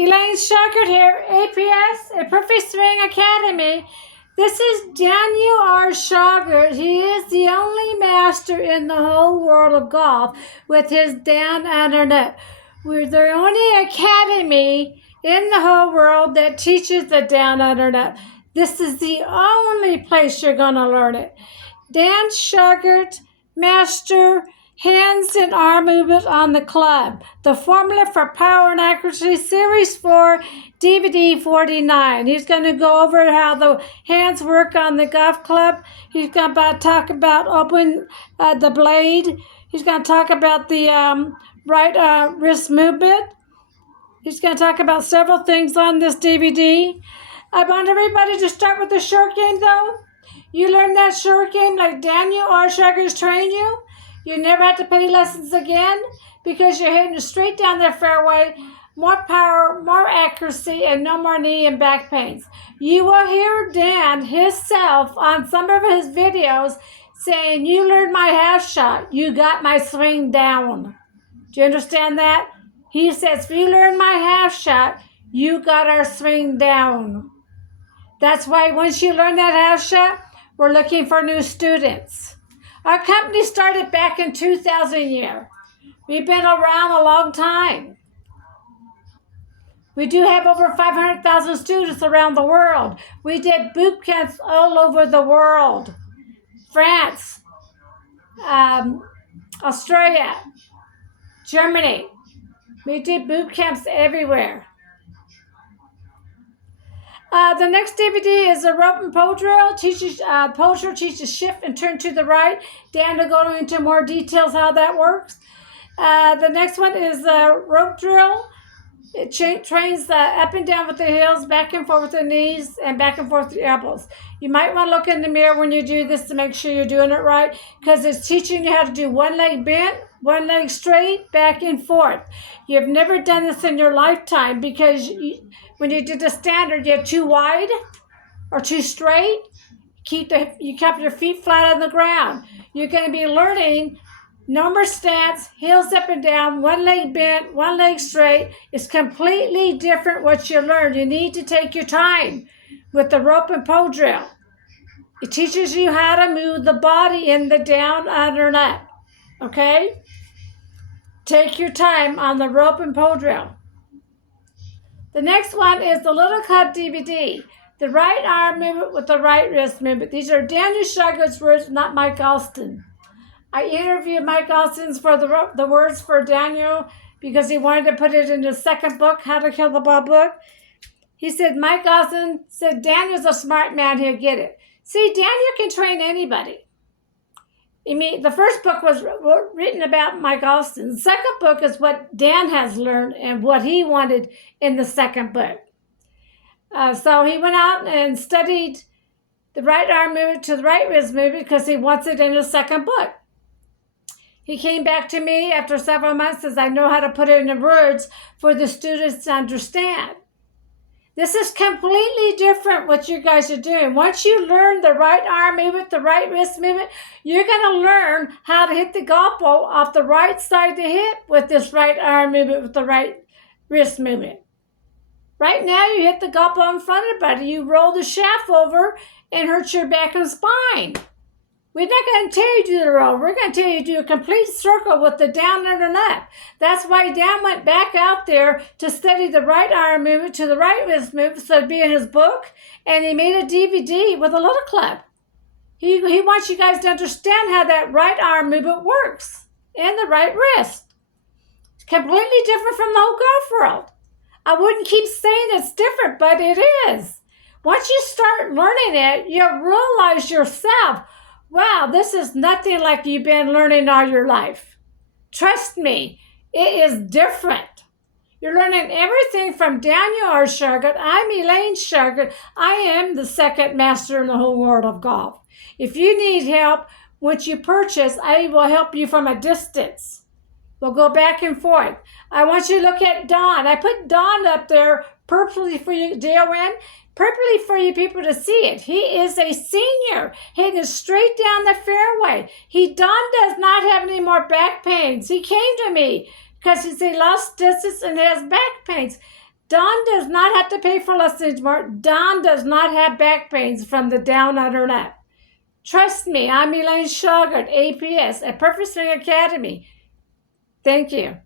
Elaine M here, APS, a Perfect Swing Academy. This is Daniel R. Schauger. He is the only master in the whole world of golf with his Down Under Net. We're the only academy in the whole world that teaches the Down Under Net. This is the only place you're going to learn it. Dan Schauger, Master Hands and Arm Movement on the Club. The Formula for Power and Accuracy, Series 4, DVD 49. He's going to go over how the hands work on the golf club. He's going to talk about opening the blade. He's going to talk about the right wrist movement. He's going to talk about several things on this DVD. I want everybody to start with the short game, though. You learn that short game like Daniel R. Schauger's trained you. You never have to pay lessons again because you're hitting straight down the fairway, more power, more accuracy, and no more knee and back pains. You will hear Dan himself on some of his videos saying, "You learned my half shot. You got my swing down." Do you understand that? He says, "If you learned my half shot, you got our swing down." That's why once you learn that half shot, we're looking for new students. Our company started back in 2000. We've been around a long time. We do have over 500,000 students around the world. We did boot camps all over the world. France, Australia, Germany. We did boot camps everywhere. The next DVD is a rope and pole drill. Pole drill teaches shift and turn to the right. Dan will go into more details how that works. The next one is a rope drill. It trains the up and down with the heels, back and forth with the knees, and back and forth with the elbows. You might want to look in the mirror when you do this to make sure you're doing it right, because it's teaching you how to do one leg bent, one leg straight, back and forth. You've never done this in your lifetime because when you did the standard, you had too wide or too straight. You kept your feet flat on the ground. You're going to be learning normal stance, heels up and down, one leg bent, one leg straight. It's completely different what you learn. You need to take your time with the rope and pole drill. It teaches you how to move the body in the down under net. Okay? Take your time on the rope and pole drill. The next one is the Little Club DVD. The right arm movement with the right wrist movement. These are Daniel Schauger's words, not Mike Alston. I interviewed Mike Alston for the words for Daniel because he wanted to put it in his second book, How to Kill the Ball book. He said, Mike Alston said, "Daniel's a smart man, he'll get it." See, Daniel can train anybody. I mean, the first book was written about Mike Alston. The second book is what Dan has learned and what he wanted in the second book. So he went out and studied the right arm movement to the right wrist movement because he wants it in his second book. He came back to me after several months and says, "I know how to put it into words for the students to understand." This is completely different what you guys are doing. Once you learn the right arm movement, the right wrist movement, you're going to learn how to hit the golf ball off the right side of the hip with this right arm movement with the right wrist movement. Right now, you hit the golf ball in front of the body. You roll the shaft over and hurt your back and spine. We're not going to tell you to do the roll. We're going to tell you to do a complete circle with the down under net. That's why Dan went back out there to study the right arm movement to the right wrist movement so it'd be in his book, and he made a DVD with a Little Club. He wants you guys to understand how that right arm movement works and the right wrist. It's completely different from the whole golf world. I wouldn't keep saying it's different, but it is. Once you start learning it, you'll realize yourself, wow, this is nothing like you've been learning all your life. Trust me, it is different. You're learning everything from Daniel R. Schauger. I'm Elaine Schauger. I am the second master in the whole world of golf. If you need help, once you purchase, I will help you from a distance. We'll go back and forth. I want you to look at Don. I put Don up there purposely for you, D-O-N, purposely for you people to see it. He is a senior, hitting straight down the fairway. Don does not have any more back pains. He came to me because he lost distance and has back pains. Dawn does not have to pay for lessons anymore. Dawn does not have back pains from the down on her neck. Trust me, I'm Elaine Schauger at APS, at Perfect Swing Academy. Thank you.